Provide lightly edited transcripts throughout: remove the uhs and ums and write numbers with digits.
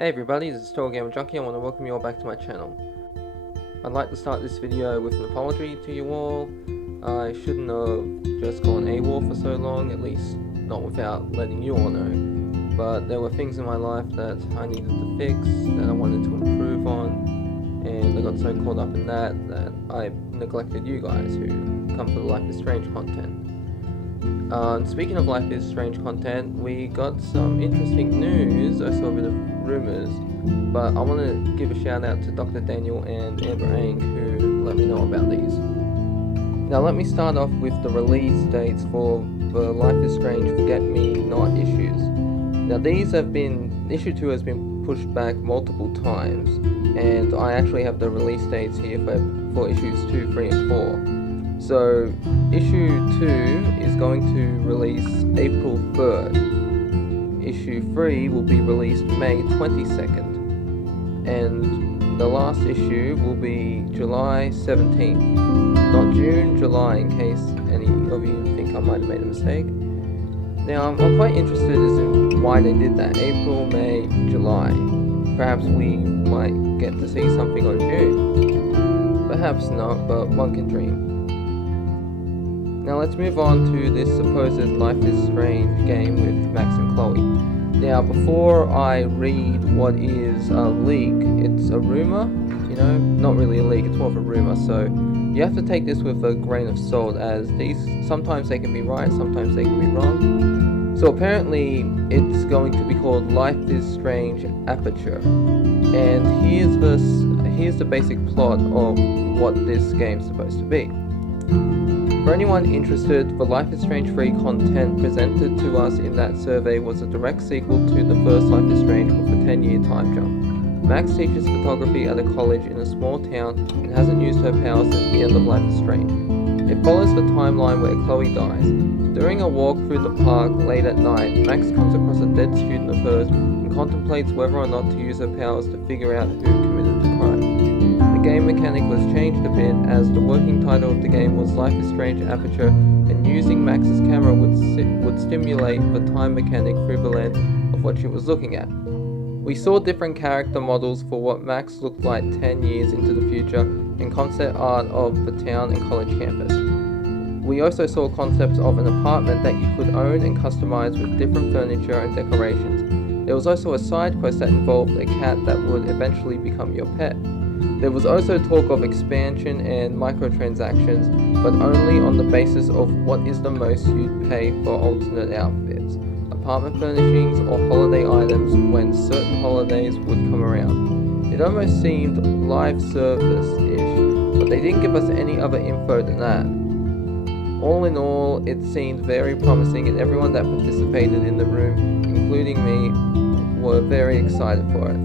Hey everybody, this is TotalGamerJunkie. I want to welcome you all back to my channel. I'd like to start this video with an apology to you all. I shouldn't have just gone AWOL for so long, at least not without letting you all know. But there were things in my life that I needed to fix, that I wanted to improve on, and I got so caught up in that I neglected you guys who come for the Life is Strange content. Speaking of Life is Strange content, we got some interesting news. I saw a bit of rumors, but I want to give a shout out to Dr. Daniel and Amber Ang who let me know about these. Now let me start off with the release dates for the Life is Strange Forget Me Not issues. Now these have been, issue 2 has been pushed back multiple times, and I actually have the release dates here for issues 2, 3 and 4. So issue 2 is going to release April 3rd. Issue 3 will be released May 22nd. And the last issue will be July 17th. Not June, July, in case any of you think I might have made a mistake. Now I'm quite interested as in why they did that. April, May, July. Perhaps we might get to see something on June. Perhaps not, but one can dream. Now let's move on to this supposed Life is Strange game with Max and Chloe. Now before I read what is a leak, it's a rumor, not really a leak, it's more of a rumor, so you have to take this with a grain of salt, as these, sometimes they can be right, sometimes they can be wrong. So apparently it's going to be called Life is Strange Aperture, and here's the basic plot of what this game's supposed to be. For anyone interested, the Life is Strange 3 content presented to us in that survey was a direct sequel to the first Life is Strange with a 10-year time jump. Max teaches photography at a college in a small town and hasn't used her powers since the end of Life is Strange. It follows the timeline where Chloe dies. During a walk through the park late at night, Max comes across a dead student of hers and contemplates whether or not to use her powers to figure out who committed the crime. The game mechanic was changed a bit, as the working title of the game was Life is Strange Aperture, and using Max's camera would stimulate the time mechanic through the lens of what she was looking at. We saw different character models for what Max looked like 10 years into the future, and concept art of the town and college campus. We also saw concepts of an apartment that you could own and customize with different furniture and decorations. There was also a side quest that involved a cat that would eventually become your pet. There was also talk of expansion and microtransactions, but only on the basis of what is the most you'd pay for alternate outfits, apartment furnishings or holiday items when certain holidays would come around. It almost seemed live service-ish, but they didn't give us any other info than that. All in all, it seemed very promising, and everyone that participated in the room, including me, were very excited for it.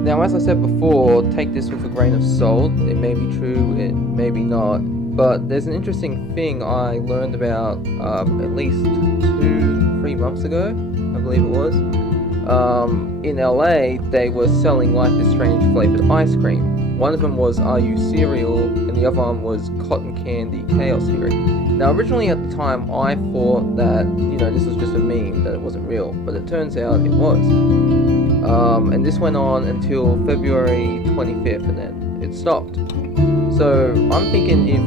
Now, as I said before, take this with a grain of salt. It may be true, it may be not, but there's an interesting thing I learned about at least 2-3 months ago, I believe it was. In LA, they were selling Life is Strange flavored ice cream. One of them was Are You Cereal, and the other one was Cotton Candy Chaos Theory. Now, originally at the time, I thought that, this was just a meme, that it wasn't real, but it turns out it was. And this went on until February 25th, and then it stopped. So I'm thinking if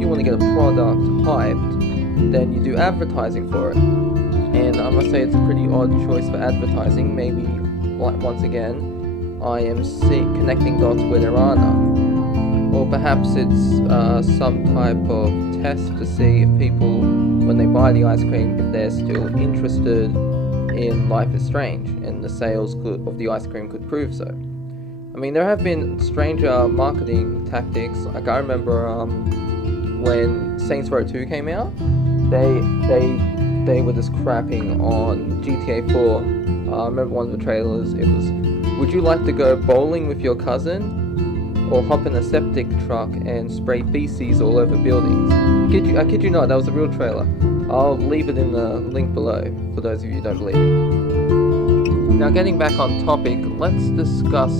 you want to get a product hyped, then you do advertising for it. And I must say it's a pretty odd choice for advertising. Maybe, once again, I am connecting dots where there are none. Or perhaps it's some type of test to see if people, when they buy the ice cream, if they're still interested in Life is Strange, and the sales of the ice cream could prove so. I mean, there have been stranger marketing tactics. Like I remember when Saints Row 2 came out, they were just crapping on GTA 4. I remember one of the trailers, it was, would you like to go bowling with your cousin, or hop in a septic truck and spray feces all over buildings? I kid you not, that was a real trailer. I'll leave it in the link below for those of you who don't believe me. Now, getting back on topic, let's discuss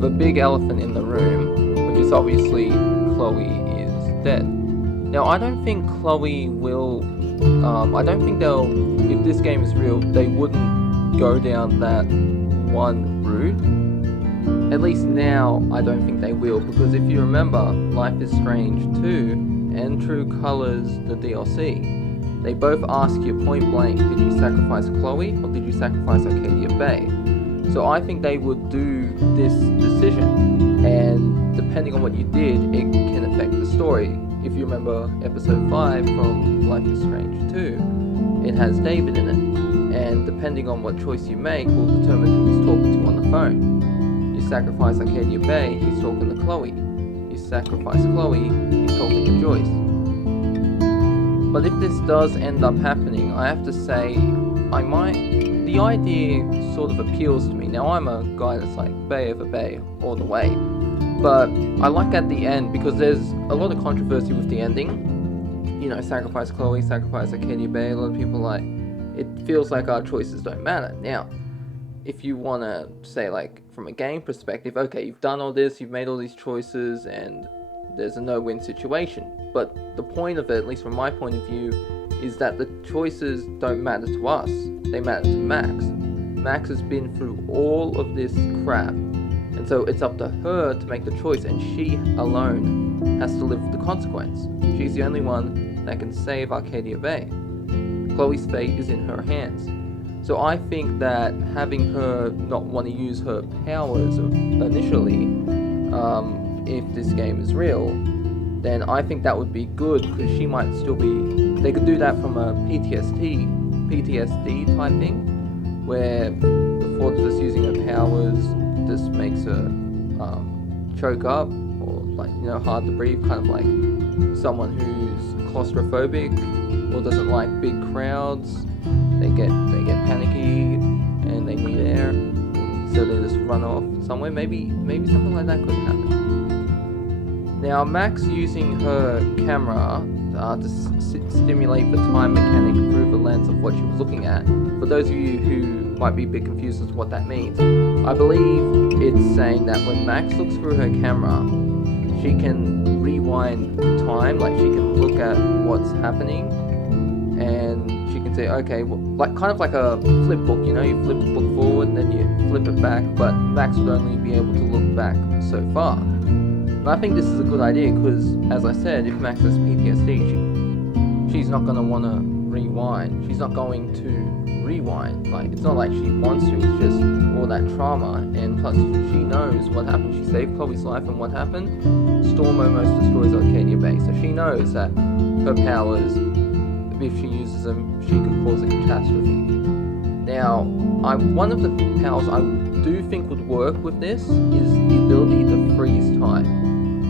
the big elephant in the room, which is obviously Chloe is dead. Now, I don't think Chloe will, if this game is real, they wouldn't go down that one route. At least now, I don't think they will, because if you remember, Life is Strange 2 and True Colors, the DLC, they both ask you point blank, did you sacrifice Chloe or did you sacrifice Arcadia Bay? So I think they would do this decision, and depending on what you did, it can affect the story. If you remember episode 5 from Life is Strange 2, it has David in it, and depending on what choice you make will determine who he's talking to on the phone. You sacrifice Arcadia Bay, he's talking to Chloe. You sacrifice Chloe, he's talking to Joyce. But if this does end up happening, I have to say, the idea sort of appeals to me. Now, I'm a guy that's like Bay over Bay all the way, but I like at the end, because there's a lot of controversy with the ending. You know, sacrifice Chloe, sacrifice Arcadia Bay. A lot of people like, it feels like our choices don't matter. Now, if you want to say, like, from a game perspective, okay, you've done all this, you've made all these choices, and there's a no-win situation. But the point of it, at least from my point of view, is that the choices don't matter to us. They matter to Max. Max has been through all of this crap, and so it's up to her to make the choice, and she alone has to live with the consequence. She's the only one that can save Arcadia Bay. Chloe's fate is in her hands. So I think that having her not want to use her powers initially, if this game is real, then I think that would be good, because she might still be... They could do that from a PTSD type thing, where the thought of just using her powers just makes her choke up, or like, you know, hard to breathe, kind of like someone who's claustrophobic or doesn't like big crowds. They get panicky and they need air, so they just run off somewhere. Maybe something like that could happen. Now, Max using her camera to stimulate the time mechanic through the lens of what she was looking at. For those of you who might be a bit confused as to what that means, I believe it's saying that when Max looks through her camera, she can rewind time, like she can look at what's happening, and she can say, okay, well, like kind of like a flip book, you know, you flip the book forward and then you flip it back, but Max would only be able to look back so far. And I think this is a good idea, because, as I said, if Max has PTSD, she's not going to want to rewind. She's not going to rewind. Like, it's not like she wants to, it's just all that trauma, and plus she knows what happened. She saved Chloe's life, and what happened? Storm almost destroys Arcadia Bay, so she knows that her powers, if she uses them, she could cause a catastrophe. Now, one of the powers I do think would work with this is the ability to freeze time.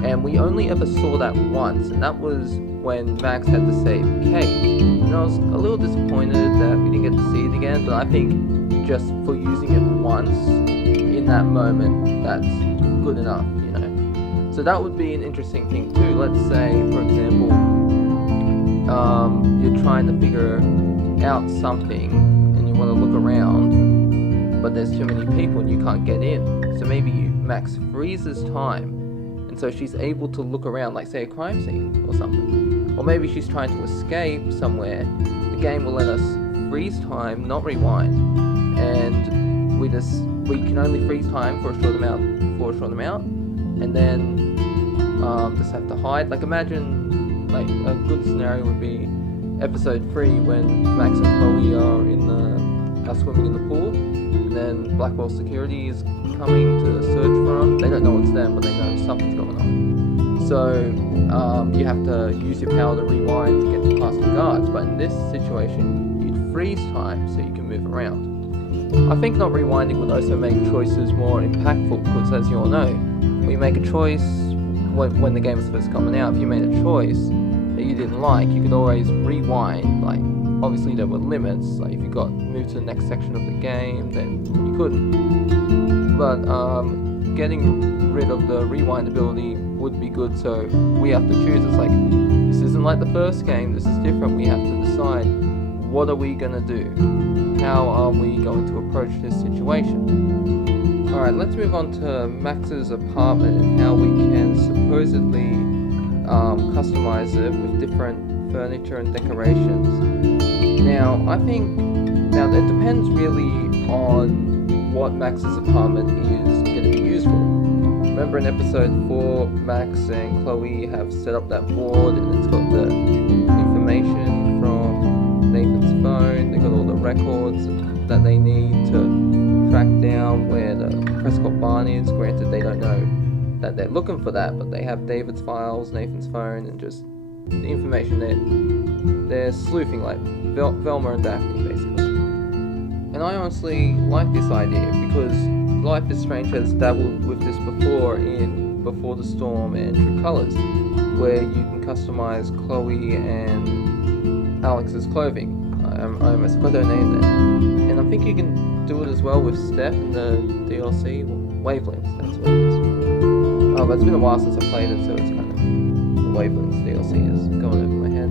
And we only ever saw that once, and that was when Max had to save Kate. And I was a little disappointed that we didn't get to see it again, but I think just for using it once in that moment, that's good enough, you know. So that would be an interesting thing too. Let's say, for example, you're trying to figure out something and you want to look around, but there's too many people and you can't get in. So maybe Max freezes time, and so she's able to look around, like say a crime scene or something. Or maybe she's trying to escape somewhere. The game will let us freeze time, not rewind, and we can only freeze time for a short amount, and then just have to hide. Like, imagine, like, a good scenario would be episode 3 when Max and Chloe are swimming in the pool, and then Blackwell security is coming to search for them. They don't know it's them, but they know something's going on. So you have to use your power to rewind to get past the guards. But in this situation, you'd freeze time so you can move around. I think not rewinding would also make choices more impactful, because as you all know, when you make a choice, when the game was first coming out, if you made a choice that you didn't like, you could always rewind. Like, obviously there were limits, like if you got moved to the next section of the game, then you couldn't. But getting rid of the rewind ability would be good, so we have to choose. It's like, this isn't like the first game, this is different. We have to decide, what are we gonna do? How are we going to approach this situation? Alright, let's move on to Max's apartment and how we can supposedly customize it with different furniture and decorations. Now, it depends really on what Max's apartment is going to be used for. Remember in episode 4, Max and Chloe have set up that board, and it's got the information from Nathan's phone. They've got all the records that they need to track down where the Prescott barn is. Granted, they don't know that they're looking for that, but they have David's files, Nathan's phone, and just the information they're sleuthing, like Velma and Daphne, basically. And I honestly like this idea because Life is Strange has dabbled with this before in Before the Storm and True Colors, where you can customize Chloe and Alex's clothing. I almost got her name there. And I think you can do it as well with Steph in the DLC, Wavelengths, that's what it is. Oh, but it's been a while since I played it, so it's kind of, the Wavelengths DLC is going over my head.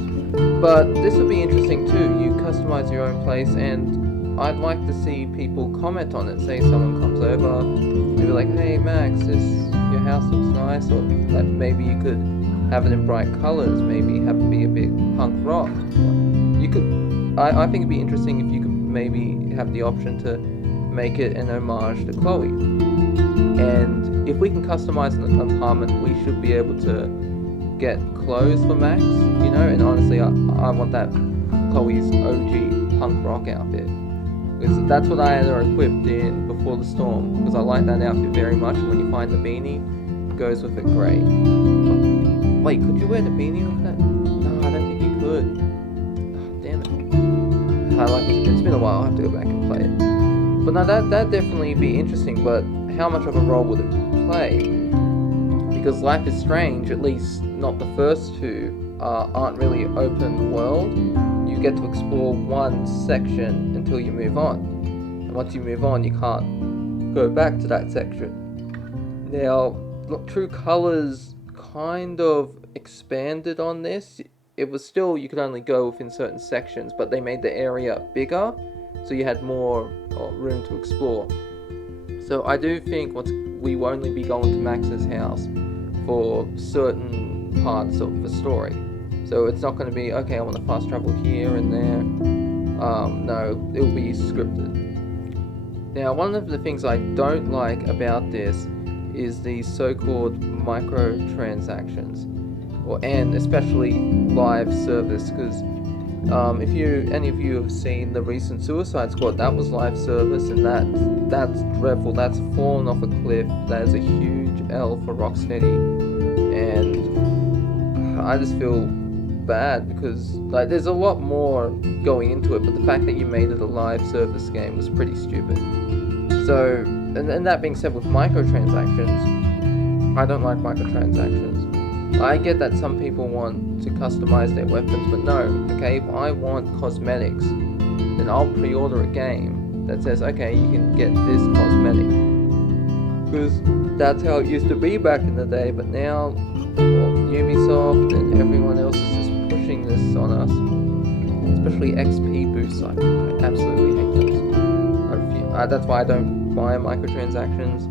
But this would be interesting too. You customize your own place, and I'd like to see people comment on it. Say someone comes over, they'd be like, hey Max, your house looks nice, or like maybe you could have it in bright colours, maybe have it be a bit punk rock. You could, I think it'd be interesting if you could maybe have the option to make it an homage to Chloe. And if we can customize an apartment, we should be able to get clothes for Max, you know, and honestly I want that Chloe's OG punk rock outfit. Because that's what I had her equipped in Before the Storm, because I like that outfit very much, and when you find the beanie, it goes with it great. Wait, could you wear the beanie with that? No, I don't think you could. Oh, damn it. I like it. It's been a while, I'll have to go back and play it. But no, that'd definitely be interesting, but how much of a role would it play? Because Life is Strange, at least not the first two, aren't really open world. You get to explore one section until you move on. And once you move on, you can't go back to that section. Now, True Colors kind of expanded on this. It was still, you could only go within certain sections, but they made the area bigger, so you had more room to explore. So I do think we will only be going to Max's house for certain parts of the story. So it's not going to be, okay, I want to fast travel here and there. No, it will be scripted. Now, one of the things I don't like about this is the so-called microtransactions, and especially live service, because if any of you have seen the recent Suicide Squad, that was live service, and that's dreadful. That's fallen off a cliff. That is a huge L for Rocksteady, and I just feel bad because like there's a lot more going into it, but the fact that you made it a live service game was pretty stupid. So, and that being said, with microtransactions, I don't like microtransactions. I get that some people want to customize their weapons, but no, okay, if I want cosmetics, then I'll pre-order a game that says, okay, you can get this cosmetic. Because that's how it used to be back in the day, but now, well, Ubisoft and everyone else is just pushing this on us. Especially XP boosts, I absolutely hate those. That's why I don't buy microtransactions.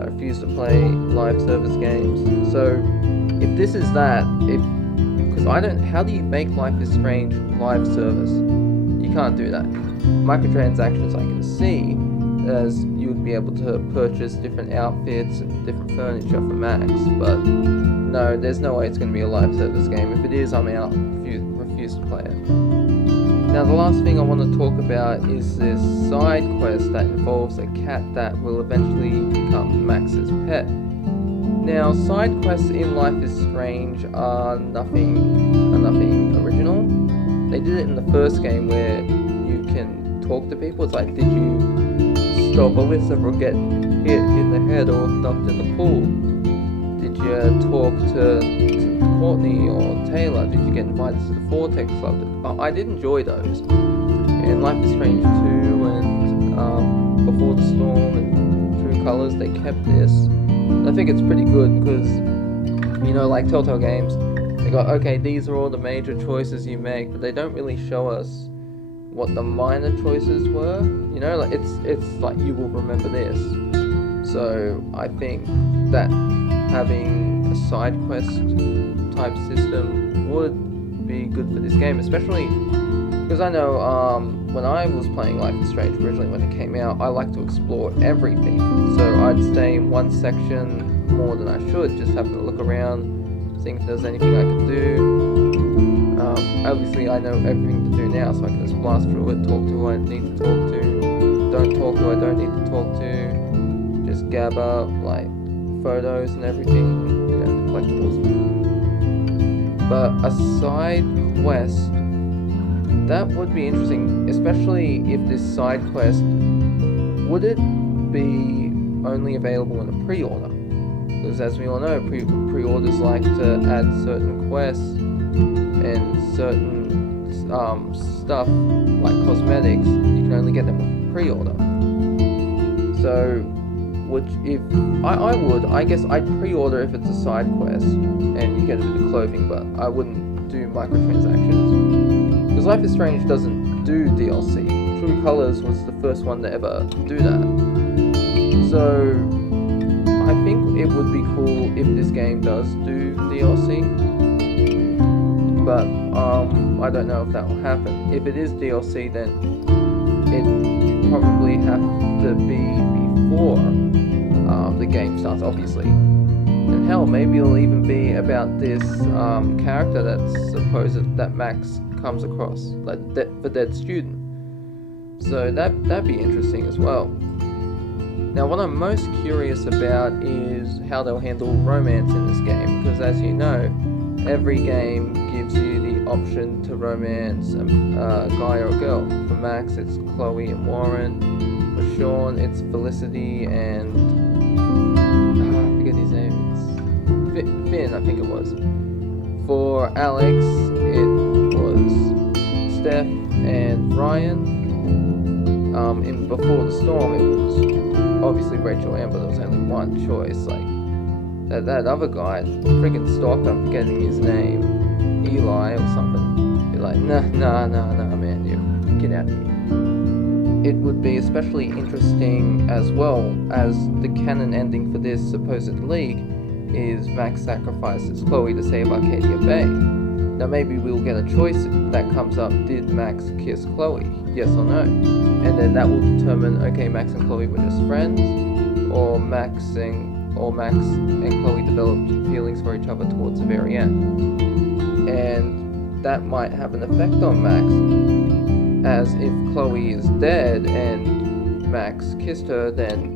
I refuse to play live service games. So, if this is that, because how do you make Life is Strange live service? You can't do that. Microtransactions I can see, as you would be able to purchase different outfits and different furniture for Max, but no, there's no way it's going to be a live service game. If it is, I'm out. Refuse to play it. Now, the last thing I want to talk about is this side quest that involves a cat that will eventually become Max's pet. Now, side quests in Life is Strange are nothing original. They did it in the first game where you can talk to people. It's like, did you stop Alyssa from getting hit in the head or knocked in the pool? Did you talk to Courtney or Taylor? Did you get invited to the Vortex Club? I did enjoy those. And Life is Strange 2 and Before the Storm and True Colors, they kept this. I think it's pretty good because, you know, like Telltale Games, they go, okay, these are all the major choices you make, but they don't really show us what the minor choices were. You know, like it's like you will remember this. So I think that having a side quest type system would be good for this game, especially because I know when I was playing Life is Strange originally when it came out, I like to explore everything. So I'd stay in one section more than I should, just having a look around, seeing if there's anything I could do. Obviously I know everything to do now, so I can just blast through it, talk to who I need to talk to, don't talk who I don't need to talk to, just gab up like photos and everything, you know, collectibles. But a side quest, that would be interesting, especially if this side quest, would it be only available in a pre-order? Because as we all know, pre-orders like to add certain quests and certain stuff like cosmetics, you can only get them with pre-order. So I guess I'd pre-order if it's a side quest and you get a bit of clothing, but I wouldn't do microtransactions. Because Life is Strange doesn't do DLC. True Colors was the first one to ever do that. So I think it would be cool if this game does do DLC. But I don't know if that will happen. If it is DLC, then it probably have to be before the game starts, obviously. And hell, maybe it'll even be about this character that Max comes across, like the dead student. So that'd be interesting as well. Now, what I'm most curious about is how they'll handle romance in this game, because as you know, every game gives you the option to romance a guy or a girl. For Max, it's Chloe and Warren. For Sean, it's Felicity and I forget his name. It's Finn, I think it was. For Alex, it was Steph and Ryan. In Before the Storm, it was obviously Rachel Amber. There was only one choice. Like that other guy, friggin' stalker, I'm forgetting his name, Eli or something. You're like, nah, man, you get out of here. It would be especially interesting as well as the canon ending for this supposed league is Max sacrifices Chloe to save Arcadia Bay. Now maybe we'll get a choice that comes up, did Max kiss Chloe? Yes or no? And then that will determine, okay, Max and Chloe were just friends, or Max and Chloe developed feelings for each other towards the very end. And that might have an effect on Max, as if Chloe is dead and Max kissed her, then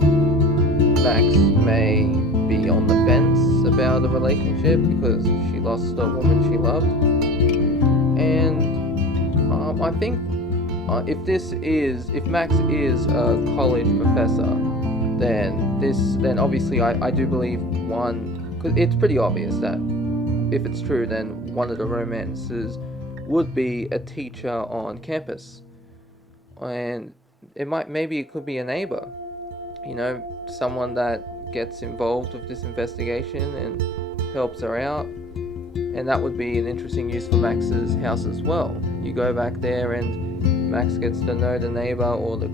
Max may be on the fence about a relationship because she lost a woman she loved. And I think if Max is a college professor, then obviously I do believe because it's pretty obvious that if it's true, then one of the romances would be a teacher on campus, and maybe it could be a neighbor, someone that gets involved with this investigation and helps her out, and that would be an interesting use for Max's house as well. You go back there and Max gets to know the neighbor or the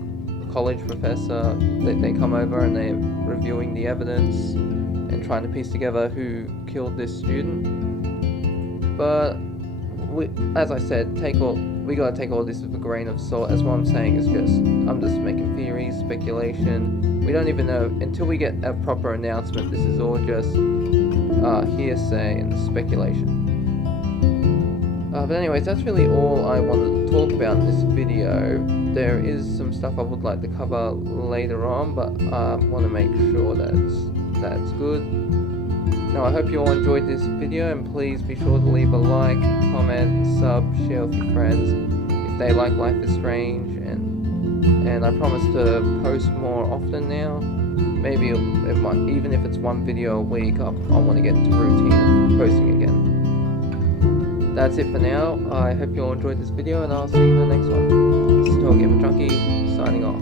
college professor. They come over and they're reviewing the evidence and trying to piece together who killed this student. But as I said, we gotta take all this with a grain of salt, as what I'm saying is I'm just making theories, speculation. We don't even know until we get a proper announcement. This is all just hearsay and speculation. But anyways, that's really all I wanted to talk about in this video. There is some stuff I would like to cover later on, but I want to make sure that's good. Now, I hope you all enjoyed this video, and please be sure to leave a like, comment, sub, share with your friends if they like Life is Strange, and I promise to post more often now. Maybe it might, even if it's one video a week, I want to get into routine of posting again. That's it for now. I hope you all enjoyed this video, and I'll see you in the next one. This is TotalGamerJunkie, signing off.